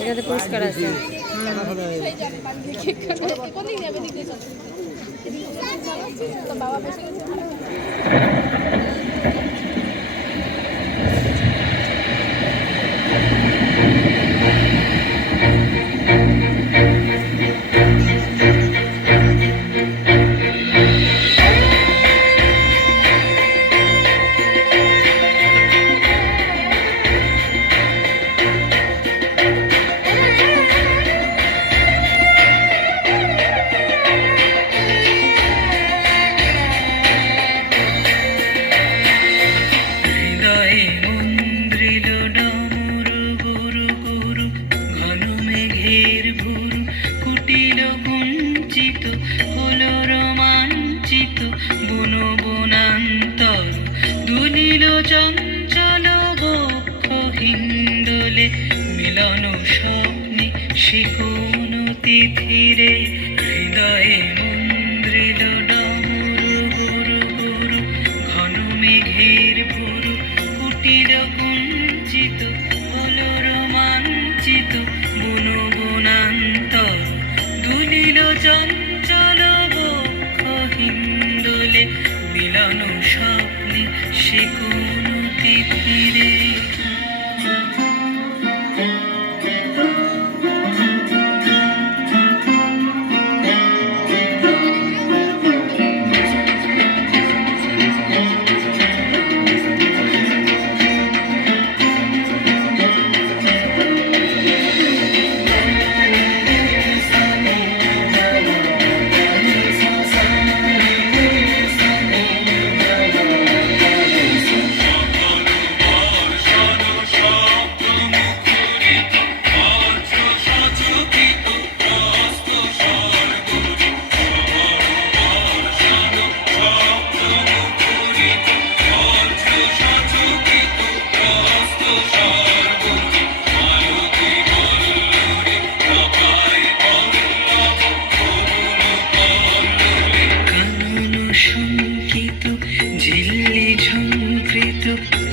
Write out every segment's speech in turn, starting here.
এটাতে পরিষ্কার আছে। কুটিল কুঞ্চিত হলো রোমাঞ্চিত বন বনান্তর দুলিল চঞ্চল বক্ষ হিন্দোলে মিলন স্বপ্নে শিকোন তিথিরে হৃদয়ে মন্দ্রিল ডমরু গুরু গুরু ঘন মেঘের ভুরু কুটিল কুঞ্চিত হলো রোমাঞ্চিত বন বনান্তর দুলিল চঞ্চল বক্ষ হিন্দোলে মিলন স্বপ্নে সে কোন তিথিরে।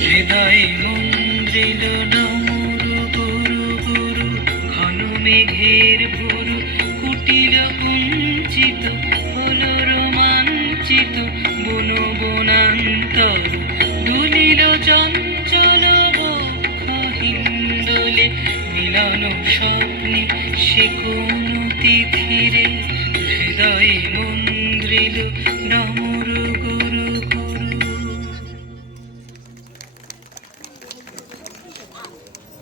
হৃদয়ে মন্দ্রিল ডমরু গুরু গুরু ঘন মেঘের ভুরু কুটিল কুঞ্চিত হলো রোমাঞ্চিত বন বনান্তর দুলিল চঞ্চল বক্ষ হিন্দোলে মিলন স্বপ্নে